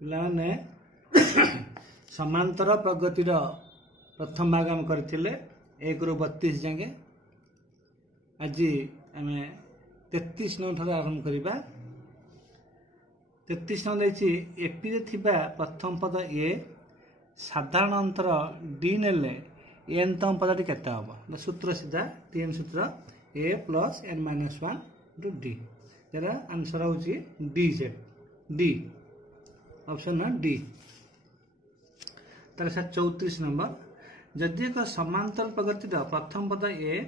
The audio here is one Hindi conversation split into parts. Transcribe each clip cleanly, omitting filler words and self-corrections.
पिलाने समांतर प्रगतिर प्रथम भाग आम करथिले 1 ରୁ 32 जाके आज आम 33 नंबर ठार आरंभ करवा। 33 नंबर देखिए एपी थिबा प्रथम पद ए साधारण अंतर डी नेले एन तम पदटी केते हबो सूत्र सीधा टीएन सूत्र a plus N minus 1 into d जरा आंसर होची डी जेड डी ऑप्शन ना डी। तार 34 नंबर जदि एक समांतर प्रगतिर प्रथम पद ए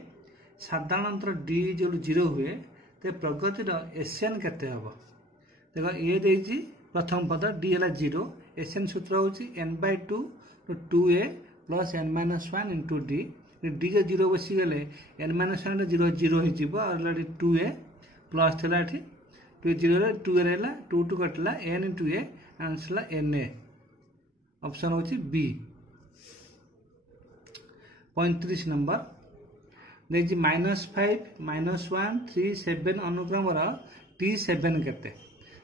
साधारण अंतर डी जो 0 हुए तो प्रगतिर एसएन केते हबो देखो ए देजी प्रथम पद डी है 0 एसएन सूत्र होची n/2 तो 2a plus n minus 1 into D D जो 0 बसी गले n माइनस 1 0 0 हो जीवो ऑलरेडी 2a प्लस थला एठी 2 0 रे 2 रहला 2 2 कटला n into a answer na option होची बी। 35 नंबर देखिए -5 -1 3 7 अनुक्रम T7 केते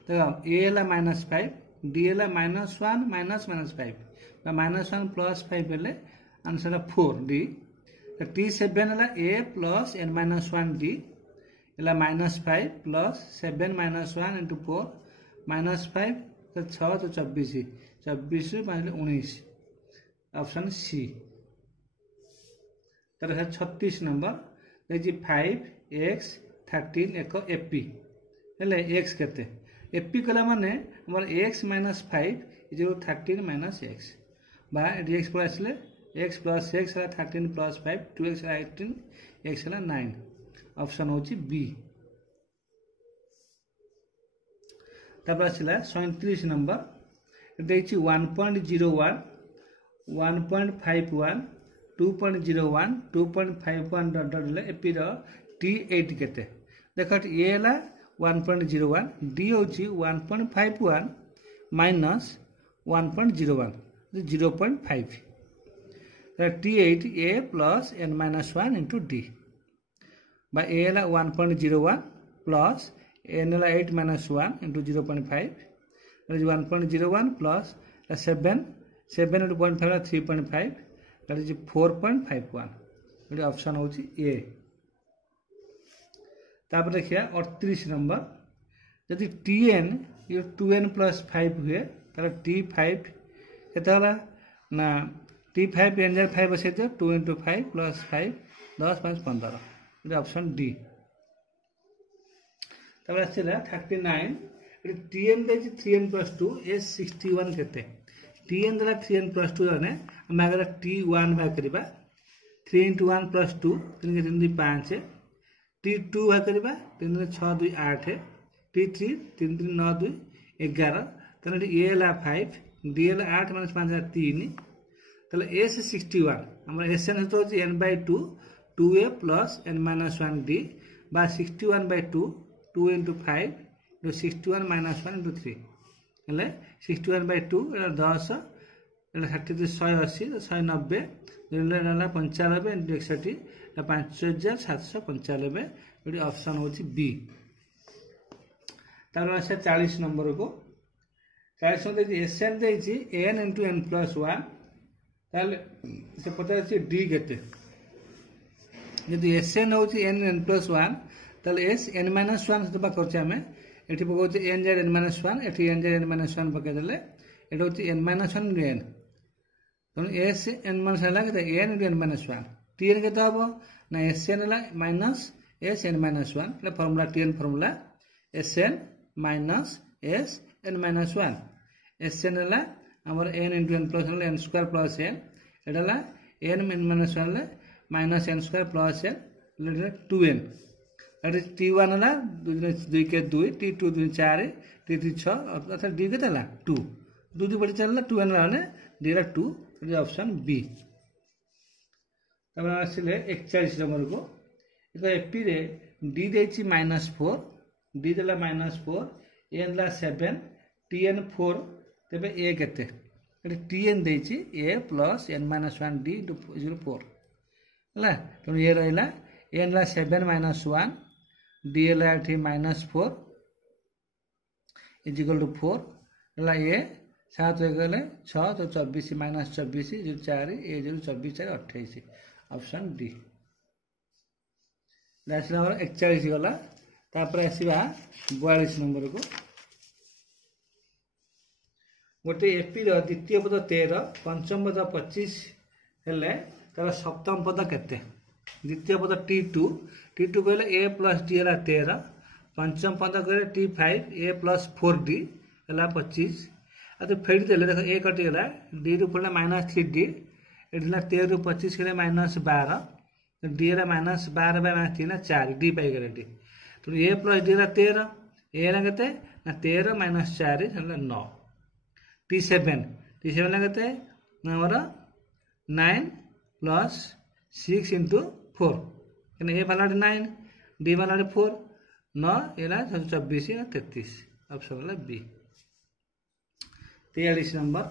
देखो ए है -5 डी है -1 -5 -1 प्लस 5 हेले आंसर 4 डी T7 है ए प्लस n माइनस 1 डी है -5 प्लस 7 -1 इंटू 4 -5 तो 6 तो 24 24 19 ऑप्शन सी। तर 36 नंबर देखिए 5x 13 एक एपी हेले x केते एपी कला माने हमर x minus 5 is 13 minus x बा x प्लस ले x प्लस x है 13 प्लस 5 2x 18 x है 9 ऑप्शन होची बी। तब आसला 37 नंबर देखिए 1.01 1.51 2.01 2.51 डॉट डॉट ले एपी रो T8 केते देखो ए ला 1.01 डी होची 1.51 minus 1.01 0.5 T8 a plus n minus 1 into d बा ए ला 1.01 प्लस n ला 8 minus 1 into 0.5 1.01 plus 7 7 0.5 3.5 that is 4.51 ये ऑप्शन होची ए। तापर देखिया 38 नंबर यदि Tn ये 2n प्लस 5 हुए ताला T5 केते होला ना T5 n 5 बसे 2 into 5 प्लस 5 10 5 15 ये ऑप्शन डी। तापर आछला 39 ये Tn देछि 3n plus 2 is 61 केते Tn दला 3n plus 2 जाने हम अगर T1 भाग करिबा 3 into 1 plus 2 3 के 3 2 5 T2 भाग करिबा 3 2 6 2 8 T3 3 3 9 2 11 तने ए ला 5 डी ला 8 - 5 3 तले s 61 हमर एसएन तो n/2 2a plus n minus 1 d बा 61/2 2 into 5 तो 61 minus 1 into 3 हेले 61/2 एला 10 एला 30 180 190 एला 95 into 61 5795 ये ऑप्शन होची बी। तार 40 नंबर को 40 में देखिए एसएन देछि n into n plus 1 ताले से पता अछि डी केते यदि एसएन होछि n plus 1 ताले s n minus 1 से बा करछ हमें एठी पकोछि n ज n minus 1 एठी n ज n minus 1 पके देले एटा होछि n minus 1 n तो s n minus हला के n n minus 1 tn केता हबो ना sn हला माइनस s n minus 1 ले formula tn formula sn minus s n minus 1 sn हला हमर n into n plus n square plus n एटा हला n minus 1 ले minus n square plus n ले 2n अरे T1 हला 2 के 2 T2 2 4 T3 6 अर्थात D केता हला 2 2 2 बड़ी चलला 2n लाने D ला 2 ये ऑप्शन बी। तब आसिले 41 नंबर को एक एपी रे D देछि -4 D देला -4 n ला 7 Tn 4 तबे a केते एटी Tn देछि a plus n minus 1 D into 04 हला तो ये रहला n La 7 minus 1 D La -4 is equal to 4 हला a सात गले 6 तो 24 माइनस 24 जो 4 ए जो 24 4 28 ऑप्शन डी आसला 41 गला तापर आसवा 42 नंबर को गोटे एपी द्वितीय पद 13 पंचम पद 25 हेले तार सप्तम पद केते द्वितीय पद T2 कहले a प्लस d है 13 पंचम पद कहले T5 a प्लस 4d है 25 तो फेरी देले देखो a कटिगला d रु पड़े माइनस 3d ये 13 रु 25 के माइनस 12 d है माइनस 12 माइनस 3 4 d पाई गले d तो a प्लस d है 13 a ला केते ना 13 माइनस 4 है 9 T7 ला केते हमर 9 प्लस 6 इंटू 4 कहने ए वाला 9 डी वाला 4 9 एला 24 33 ऑप्शन वाला बी 43 नंबर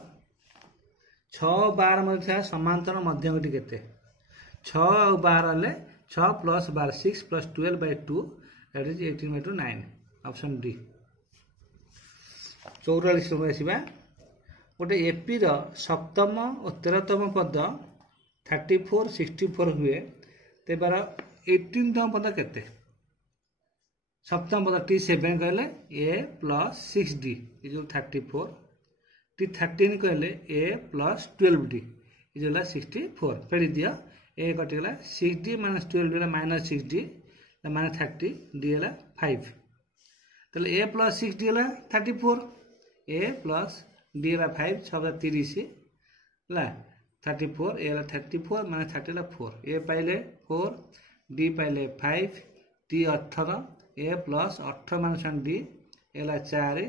6 12 मध्य समांतर मध्यमटी केते 6 और 12 ले 6 plus 12 6 plus 12 by 2 that is 18 by 2 9 option D 44 नंबर आसीबा गोटे एपी रो सप्तम और 13तम पद 34 64 हुए तेबार 18तम पद केते सप्तम पद T7 कहले a प्लस 6d ये जो 34 T13 कहले a प्लस 12d ये जो 64 फेरी दिया a कटिगला 6d minus 12 minus 6d minus 30 d है 5 तले a प्लस 6d है 34 a प्लस d है 5 6 30 ला 34 ए 34 माइनस 30 ला 4 ए पाइले 4 डी पाइले 5 T 18 a plus 18 minus d a ला 4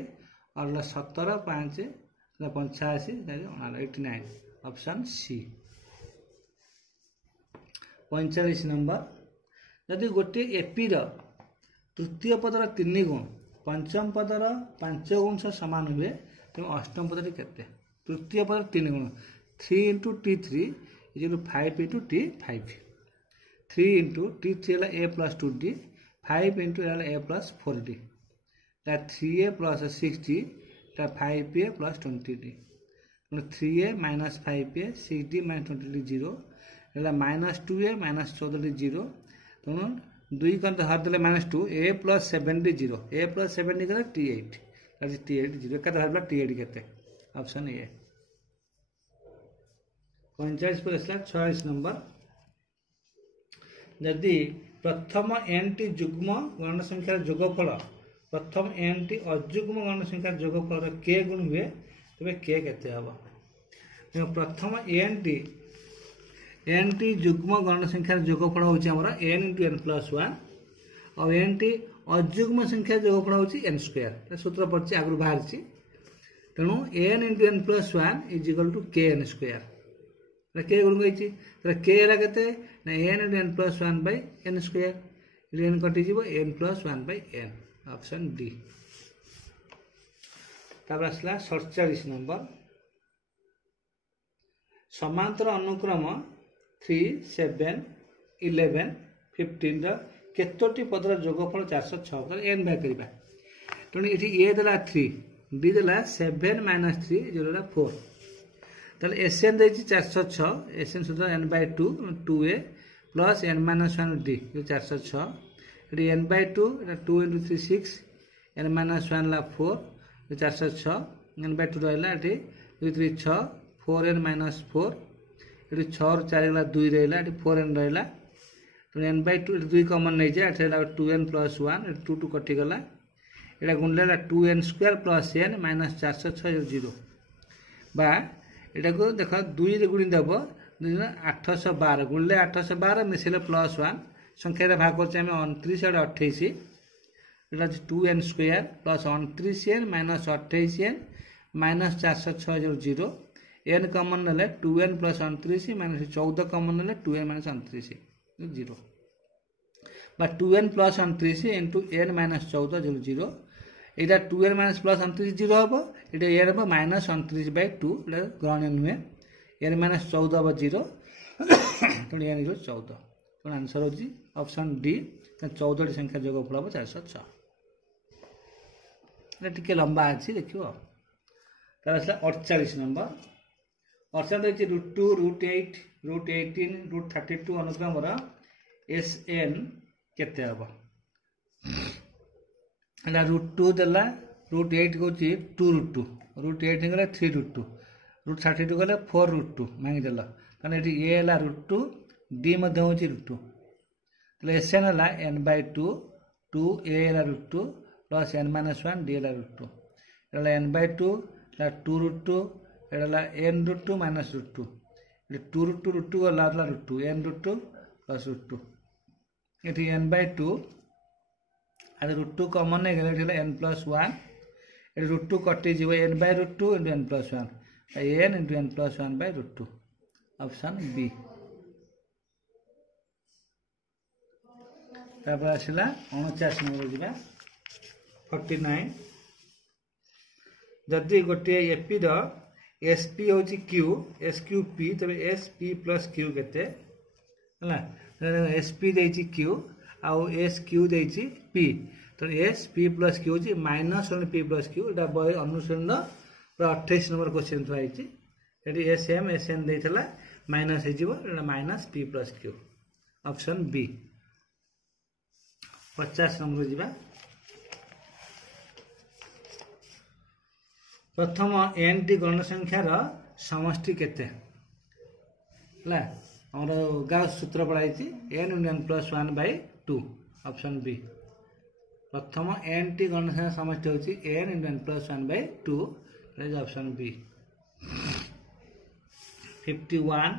और 17 5 85 89 ऑप्शन सी 45 नंबर यदि गोटे एपी रो तृतीय पदर 3 गुण पंचम पदर 5 गुण से समान हुए तो अष्टम पदटी केते तृतीय पदर 3 गुण 3 into T3 is equal to 5 into T5 3 into T3 है a plus 2d 5 into a plus 4d that 3a plus 6d that 5a plus 20d 3a minus 5a 6d minus 20d 0 है minus 2a minus 14d 0 तो 2 का हर देले minus 2 a plus 7d 0 a plus 7d का T8 that is T8 0 का हर T8 केते ऑप्शन ए 45 पर 46 नंबर यदि प्रथम n टी युग्म गण संख्यार जोगफल प्रथम n टी अयुग्म गण संख्यार जोगफल k गुण हुए तबे k केते हबो प्रथम n टी युग्म गण संख्यार जोगफल होची हमरा n * n + 1 और n टी अयुग्म संख्यार जोगफल होची n स्क्वायर सूत्र पड़छि आगु बाहरछि तेनु n * n + 1 = kn स्क्वायर के गुण कही के केते ना n * n + 1 by n square n कटि जीवो n + 1 by n option D तब आसला 47 नंबर समांतर अनुक्रम 3 7 11 15 रो केतोटी पदर जोगफल 406 तर n बाय करबा तणी एठी a देला 3 b देला 7 - 3 जोला 4 ताले एसएन देछि 406 एसएन सूत्र n by 2 2a plus n minus 1 d जो 406 eighty n by 2 Etah 2 into 3 6 n minus 1 ला 4 जो 406 n by 2 रहला एटी 2 3 6 4n minus 4 एटी 6 और 4 ला 2 रहला एटी 4n रहला तो n by 2 2 कॉमन नै जे एटा 2n plus 1 2 2 कटि गला एटा गुणलेला 2n square plus n minus 406 0 बा एटा को देखो 2 रे गुणी देब 812 गुणले 812 मिसेले +1 संख्या रे भाग करछ हम 29 और 28 एटा 2n square plus 29n minus 28n minus 406 0 n common नले 2n प्लस 29 माइनस 14 कॉमन नले 2n माइनस 29 0 बा 2n plus 29 into n minus 14 0 एटा 2n माइनस प्लस 29 0 हबो एटा n हबो माइनस 29 by 2 एटा ग्रहण नुहे n माइनस 14 हबो 0 तो n इक्वल 14 तो आंसर होजी ऑप्शन डी 14 टी संख्या जोगफल हबो 406 एटा टिके लंबा अछि देखियो तार आसला 48 नंबर 48 √2 √8 √18 √32 अनुक्रम SN केते हम √2 देला √8 कौच 2 √2 √8 गला 3 √2 √32 गला 4 √2 मांगी देला ताने एठी ए हला √2 डी मध्ये होची √2 तले SN हला n/2 2 a हला √2 प्लस n-1 d हला √2 एला n/2 ला 2 √2 एला n √2 minus √2 ये 2 √2 √2 गला √2 n √2 प्लस √2 एठी n/2 आदि √2 कॉमन ने गेले एठी n + 1 एठी √2 कटि जीव n/√2 * n + 1 n * n + 1/√2 option B तापर आसिला 49 नंबर जिबा 49 जदि गोटे एपी रो एसपी होची क्यू एसक्यूपी तबे एसपी प्लस क्यू केते हला एसपी देची क्यू आ एसक्यू देची पी तो एसपी प्लस क्यू होची -1 पी प्लस क्यू एटा बय अनुसंध 28 नंबर क्वेश्चन थु आइची एटी एसएम एसएन देथला माइनस हे जीवो एटा माइनस P plus Q option B 50 number जिबा प्रथम n टी गण संख्यार समष्टि केते हला हमर गाउस सूत्र पढाइछि n * n + 1/2 ऑप्शन बी प्रथम n टी गण संख्या समष्टि होछि n * n + 1/2 is option B 51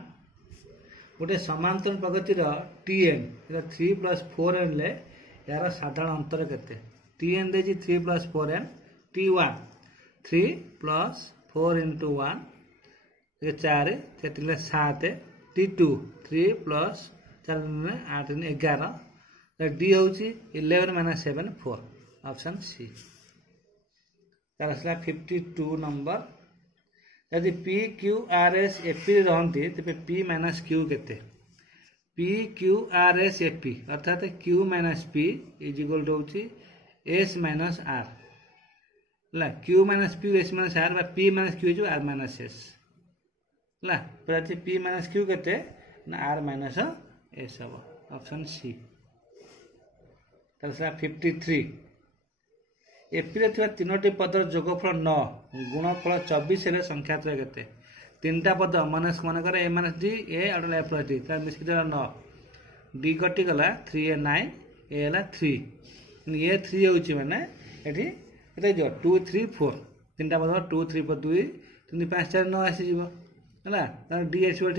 गोटे समांतर प्रगति रो tn एटा 3 + 4n ले यार साधारण अंतर केते tn देछि 3 + 4n t1 3 + 4 × 1 ये 4 तेतिले 7 t2 3 + 4 8 11 डी होची 11 - 7 4 ऑप्शन सी तार असला 52 नंबर यदि p q r s f p रहंती तबे p - q केते p q r s f p अर्थात q - p = होची s - r ला q - p s - r बा p - q जो r - s ला प्रति p - q केते ना r - s हो ऑप्शन सी तसला 53 एपी रे थिबा तीनोटी पदर जोगफल 9 गुणफल 24 रे संख्या त्र केते तीनटा पद माइनस मन करे a - d a अडला f + d त मिसकी देला 9 d कटि गला 3a 9 a हला 3 a 3 होची माने एठी एते जो 2 3 4 तीनटा पद 2 3 4 2 3 5 4 9 आसी जीवो हला त d h 1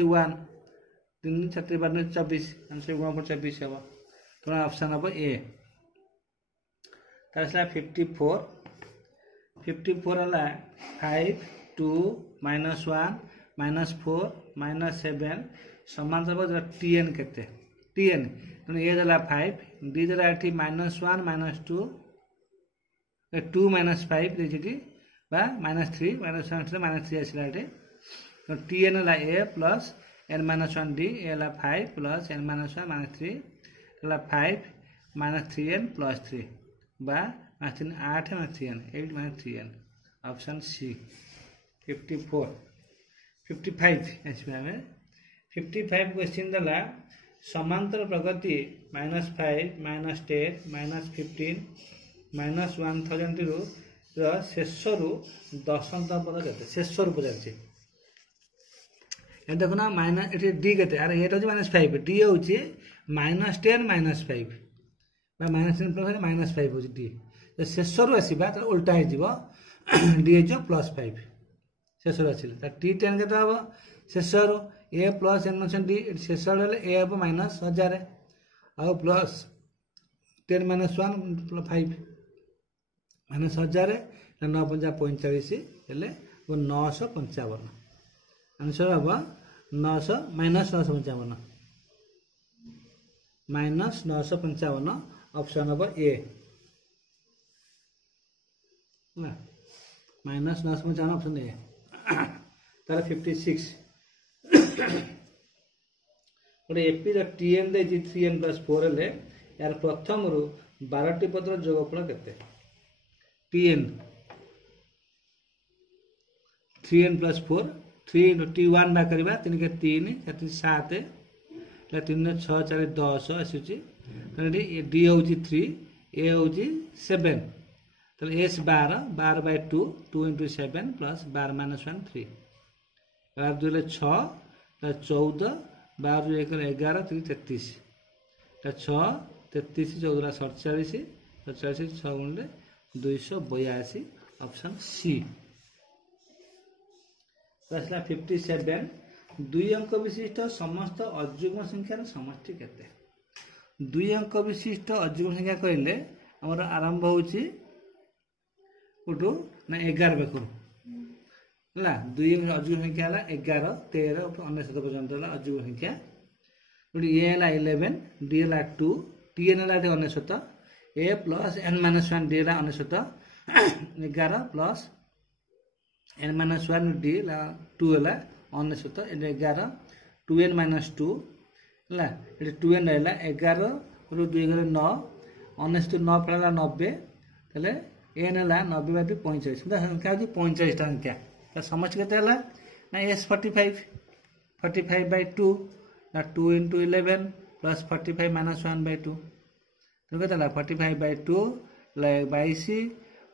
3 7 12 24 आंसर गुणफल 24 हेबो तो ऑप्शन हो ए तासला 54 हला 5 2 -1 -4 -7 समांतर पद tn केते tn तो ए देला 5 d देला एठी -1 -2 2 - 5 देछि बा -3 -1 -3 आसिला एठी तो tn हला a plus n-1 d a हला 5 प्लस n-1 -3 हला 5 -3n प्लस 3 बा 8 -3n 8 -3n ऑप्शन सी 54 55 एसबे हमें 55 क्वेश्चन दला समांतर प्रगति -5 -10 -15 -1000 रु शेष रु दशमतम पद केते शेष रु पजाछि ए देखो ना माइनस एठी डी केते अरे एटा होछि -5 डी होछि -10 -5 बा -10 प्लस -5 होछि डी तो शेष रु आसीबा त उल्टा हे जीवो डी जो +5 शेष रु आसिल त t10 केते हबो शेष रु a प्लस n d शेष रु ले a हबो -1000 आ प्लस 10 - 1 + 5 -1000 9 5 45 हेले 955 आंसर हबो 900 -955 -955 ऑप्शन हबो ए ना -955 ऑप्शन ए तार 56 ओरे AP the tn they 3n + 4 ले यार प्रथम रु 12 टी पदर जोगफल केते tn 3n + 4 3 × t1 बा करबा 3 के 3 7 3 6 4 10 आसुची तने d होची 3 a होची 7 तले s 12 12/2 2 × 7 + 12 - 1 3 12 2 ले 6 14 12 1 11 3 33 6 33 14 47 47 6 गुणे 282 ऑप्शन सी। असला 57 दुई अंक विशिष्ट समस्त अयुग्म संख्यार समष्टि केते। दुई अंक विशिष्ट अयुग्म संख्या कहले हमर आरंभ होची उठू ना 11 बेकरू हला दुई अयुग्म संख्या हला 11 13 19 पर्यंत हला अयुग्म संख्या उठी ए हला 11 डी हला 2 टीएन हला 19 ए प्लस n - 1 डी हला 19 11 प्लस n - 1 डी हला 2 हला 19 11 2n - 2 हला एटी 2n रहला 11 रो 2 गले 9 19 9 पड़ला 90 तले n हला 90/2 45 संख्या होची 45 टा संख्या त समझ केते हला ना s 45 45/2 ना 2 × 11 प्लस 45 - 1/2 तो केते हला 45/2 ले 22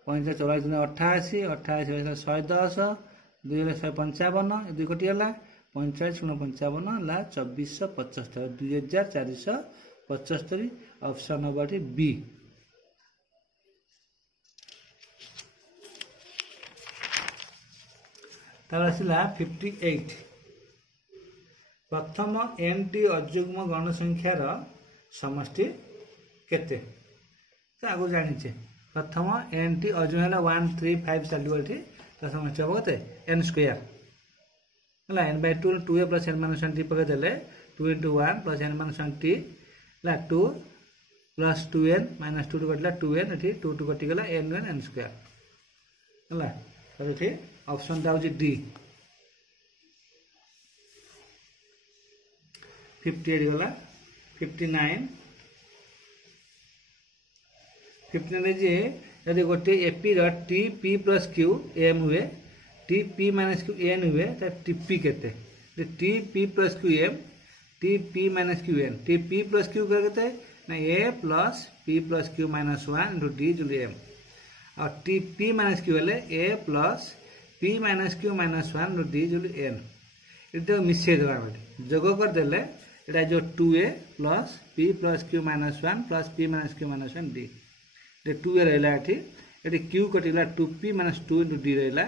45 44 88 88 110 2 155 2 कोटी हला 45 × 55 ला 2475 2475 ऑप्शन नंबर बी। तब आसला 58 प्रथम n टी अयुग्म गण संख्यार समष्टि केते आगु जानिचे प्रथम n टी अयुग्म हला 1 3 5 चलिबो एठी त समष्टि हो केते n स्क्वायर हला n/2 2a + n - 1 t पके देले 2 × 1 + n - 1 t ला 2 + 2n - 2 कटला 2n एठी 2 2 कटि गला n n स्क्वायर हला तो एठी ऑप्शन दा होची डी। 58 गला 59 59 जे यदि गोटे एपी र T p plus q m हुए T p minus q n हुए तो टी पी केते T p plus q m T p minus q n T p plus q केते ना a plus p plus q minus 1 × d जुल एम और टी पी माइनस क्यू वाले a plus p minus q minus 1 × d जुल एन इतो मिसे देबा जोग कर देले एटा जो 2a plus p plus q minus 1 plus p minus q minus 1 d ये 2a रहला एठी एठी q कटिला 2p माइनस 2 × d रहला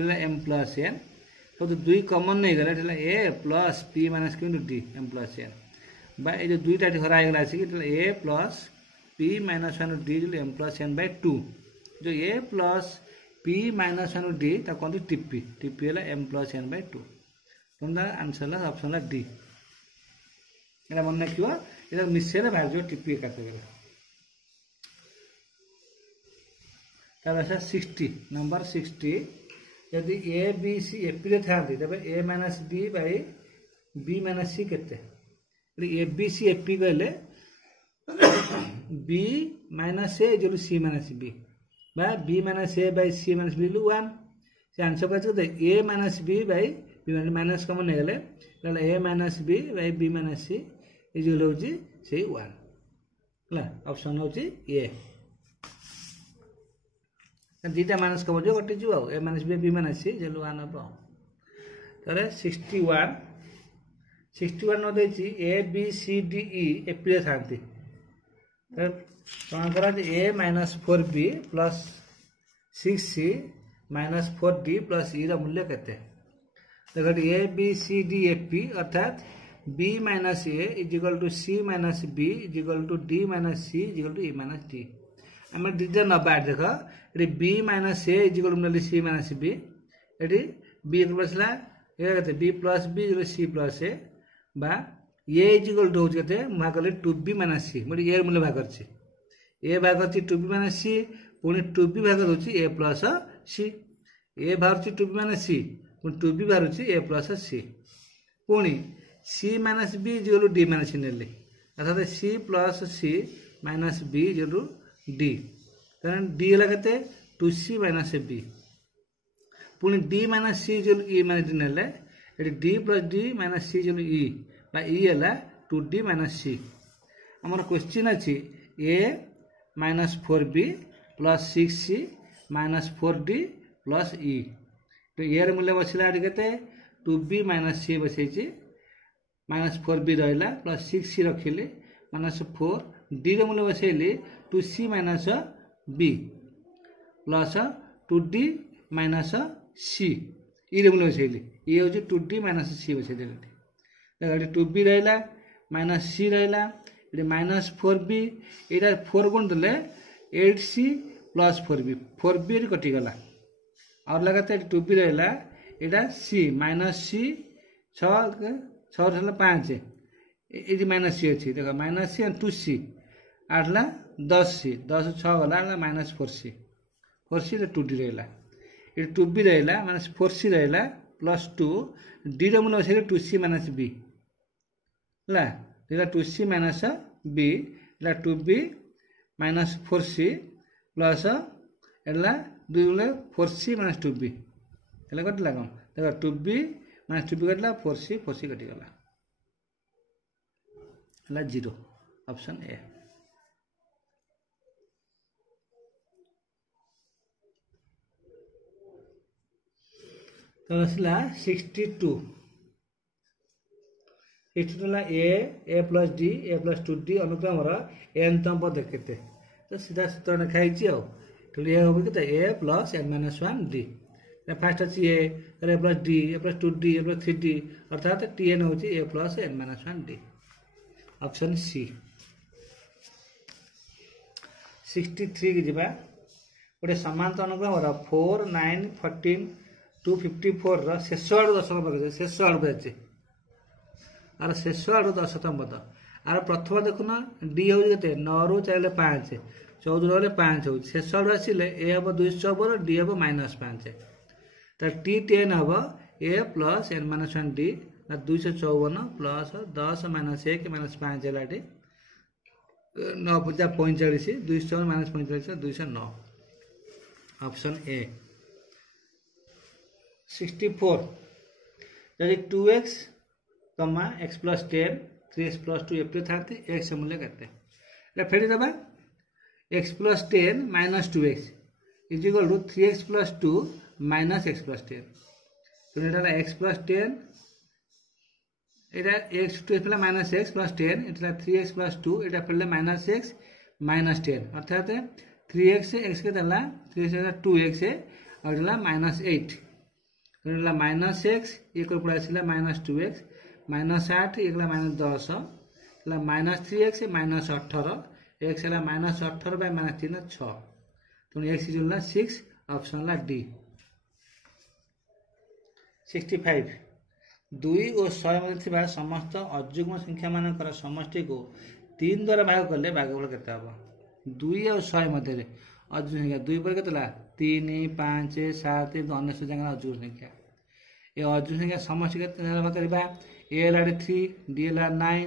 इला m प्लस n तो दुई कॉमन नहीं गला एला a plus p minus q × d m plus n बा ए जो दुईटा हरा गला अछि कि a plus p minus 1 × d जुल m प्लस n/2 जो a plus p minus 1 × d ता कोन टीपी टीपी हला m प्लस n/2 तुमदा आंसर ला ऑप्शन ला d एला मन रखियो एला मिसेरे भाजो टीपी काटे गला तब ऐसा 60 नंबर 60 यदि a b c a p रे थांती तबे a - b / b - c केते a b c a p कहले b - a जो c - b बा b - a / c - b लु 1 से आंसर का तो a - b / b माइनस कम नहीं गले लला a - b / b - c is होची से 1 ला ऑप्शन होची ए दीटा माइनस कम जो कटि जो a - b b - c जलु 1 अब तरे 61 न देची a b c d e A P थांती तर कोन करा a - 4b + 6c - 4d + e रा मूल्य केते देखो a b c d e p अर्थात b minus a is equal to c minus b is equal to d minus c is equal to e minus d हमें डिटेल न बात देखो ये b minus a is equal to c minus b ये b प्लस ला ये कहते b plus b is equal to c plus a बा a is equal to कहते भाग करले 2b minus c मतलब a मूल्य भाग करछि a भाग करछि 2b minus c पुनी 2b भाग होछि a plus c a भाग होछि 2b minus c पुनी 2b भाग होछि a plus c पुनी c minus b is equal to d minus c नेले अर्थात c plus c minus b is equal to d कारण d हला कहते 2c minus b पुणी डी माइनस सी जो ई माइनस डी नेले ये डी प्लस डी माइनस सी जो ई बा ई है 2d माइनस सी आमर क्वेश्चन अच्छी a minus 4b plus 6c minus 4d plus e तो ए मूल्य बसला के 2b माइनस सी बसई माइनस 4b रहा प्लस 6c रखिली माइनस 4 डी मूल्य बसैली 2c minus b plus 2d minus c e मूल्य बसैली ये हूँ 2d माइनस सी बसैदेली 2b रहा माइनस सी रहा ये माइनस 4b यहाँ 4 गुण देले 8c प्लस 4b कटिगला और लगातार 2b रहा यहाँ सी माइनस सी 6 5 ये माइनस सी अच्छी देख माइनस सी 2c आठला 10c 10 6 गला माइनस 4c 2d रहा ये 2b रहा माइनस 4c रहा प्लस 2 डी मूल्य बस 2c माइनस बी है 2c minus B 2b minus 4c plus है 2 4c माइनस 2b कटला कौन देख 2b माइनस 2b कटला 4c कटिगला है 0 ऑप्शन ए। तो आसला 62 a plus d a plus 2d अनुक्रम एन तम पद केते तो सीधा सूत्र लिखाई तो ये हम के a plus N minus 1 d first अच्छी a plus d a plus 2d a plus 3d अर्थात टी एन हूँ a plus N minus 1 d option C. 63 की जीवा गोटे समांतर अनुक्रम 4 9 14 254 शेष आड़ दशम पद शेष आड़ को जाए आर शेष आड़ दशतम पद आर प्रथम देखुन डी हूँ के 9 रू 4 5 14 रे 5 हो शेष आड़ आसिले ए हम 254 डी हम -5 तो टी 10 हम a plus N minus 1 d 254 plus 10 minus 1 minus 5 है 9 50 45 254 माइनस 45 209 ऑप्शन ए। 64 यदि 2x x plus 10 3x plus 2 F था एक्स मूल्य के फेरी दबा x plus 10 minus 2x is equal to 3x plus 2 minus x plus 10 तो ये x प्लस 10 यहाँ x टू फेला माइनस x प्लस 10 ये 3x प्लस 2 ये फेले माइनस x माइनस 10 अर्थात 3x x के 3x 2x और माइनस 8 माइनस एक्स ये पड़ा माइनस 2x माइनस 8 ये minus 10 minus 3x minus 18 x है माइनस 18 बाय माइनस 3 6 तो एक्स इज 6 ऑप्शन डी। 65 2 और 100 मध्य समस्त अजुग्म संख्या मान समष्टि को 3 द्वारा भाग कले भागफल के 2 और 100 मध्य अजुग्म संख्या 2 पर के 3 5 7 अन्य जगह अजुग्म संख्या ये अजुग्म संख्या समष्टि के A 3 D 9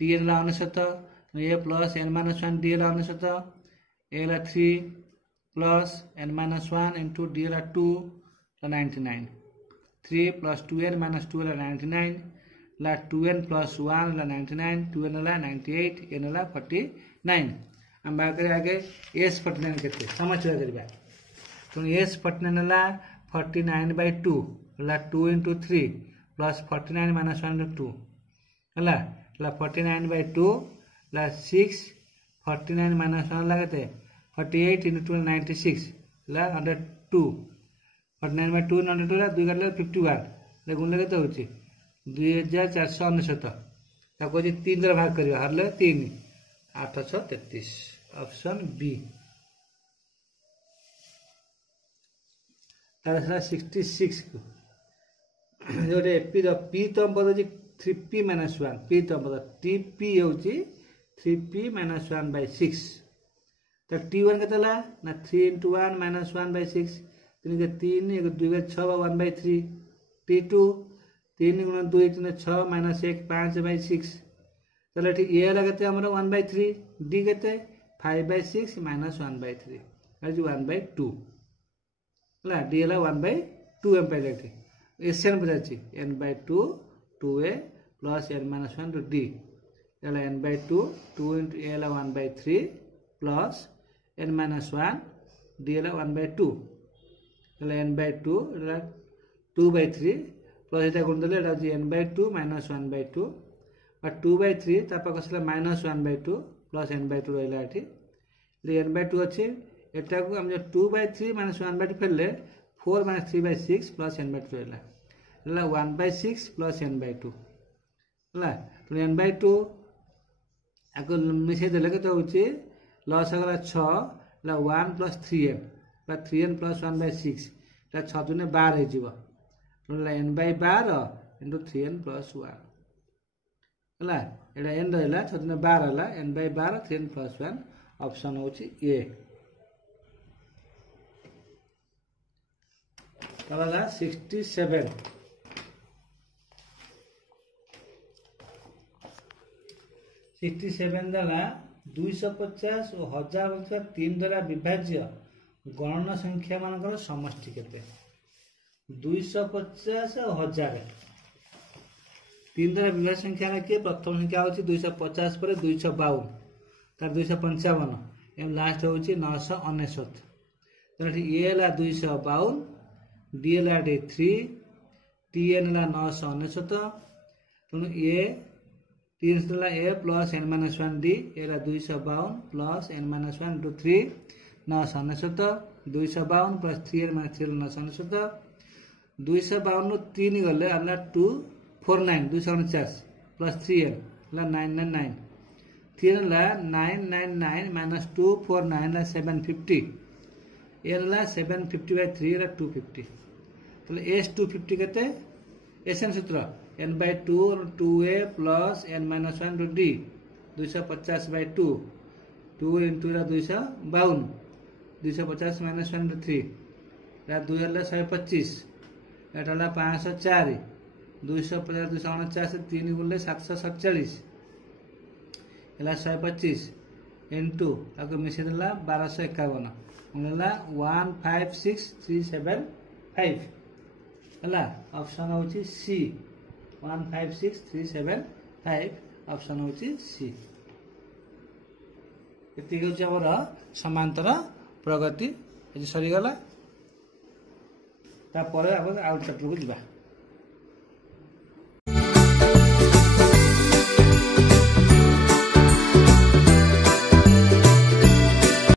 T 99 A plus N minus 1 D 99 A 3 plus N minus 1 into D 2 99 3 plus 2n minus 2 99 2n plus 1 99 2n 98 n 49 हम बात करें आगे एस 49 के समझ करवा तो S 49 49 by 2 2 into 3 plus 49 minus 1 2 है 49 बाय 2 6 49 माइनस 1 लगते 48 इंटू 96 102 49 बाय 2 102 2 काटे 51 गुण लगे तो 2499 ताको 3 द्वारा भाग करिया हरले 3 833 ऑप्शन बी। तार 66 को जो पी पी तम पद 3p माइनस 1 पी तम पद टीपी होची 3p माइनस 1 बाय 6 तो t1 के ना 3 इंटू 1 माइनस 1 बाय 6 3 के 3 1 2 के 6 1 बाय 3 t2 3 गुण 2 3 6 माइनस 1 5 बाय 6 चलो ठीक ये लगते हमारा 1 बाय 3 डी के 5 बाय 6 माइनस 1 बाय 3 1 बाय 2 है डी है 1 बाय 2m पाइले एसएन पचार n/2 2a plus n-1 to d n/2 2 into a 1/3 plus n-1 d 1/2 n/2 2/3 plus ये गुण देले n/2 minus 1/2 और 2/3 तापर कसला -1/2 प्लस n/2 रहला एठी n/2 अछि एटा को हम जो 2/3 minus 1/2 फेलले 4 minus 3/6 plus n/2 रहला 1/6 plus n/2 हला तो n/2 आको मिसे देले के तो होची लॉस अगला 6 ला 1 plus 3n बा 3n plus 1/6 ता 6 दुने 12 हे जीवो तो n/12 into 3n plus 1 हला एटा n रहला 6 दुने 12 हला n/12 3n plus 1 ऑप्शन होची ए तबला 67 द्वारा 250 और 1000 बलुवा 3 द्वारा विभाज्य गणन संख्या मानकर समष्टि केते 250 और 1000 3 द्वारा विभाज्य संख्या के प्रथम संख्या होची 250 पर 252 तार 255 एम लास्ट होची 999 तो ए ला 252 डी एल 3 टी एन 999 तेणु a 3 a plus n-1 d a 252 plus n-1 into 3 999 252 plus 3n-3 999 252 3 गले आला 249 249 प्लस 3n ला 999 3n ला 999 minus 249 ला 750 n ला 750/3 ला 250 तो s 250 केते एसएन सूत्र n/2 2a plus n-1 to d 250/2 2 into 252 250 minus 1 to 3 ला 2 ला 125 एटा ला 504 250 249 3 गुले 747 एला 125 into ताको मिसे देला 1251 मिलला 156375 हला ऑप्शन होची सी 156375 ऑप्शन होची सी एति होची हमर समांतर प्रगति ए सरी गला ता परे आपण आउट चैप्टर को जिबा।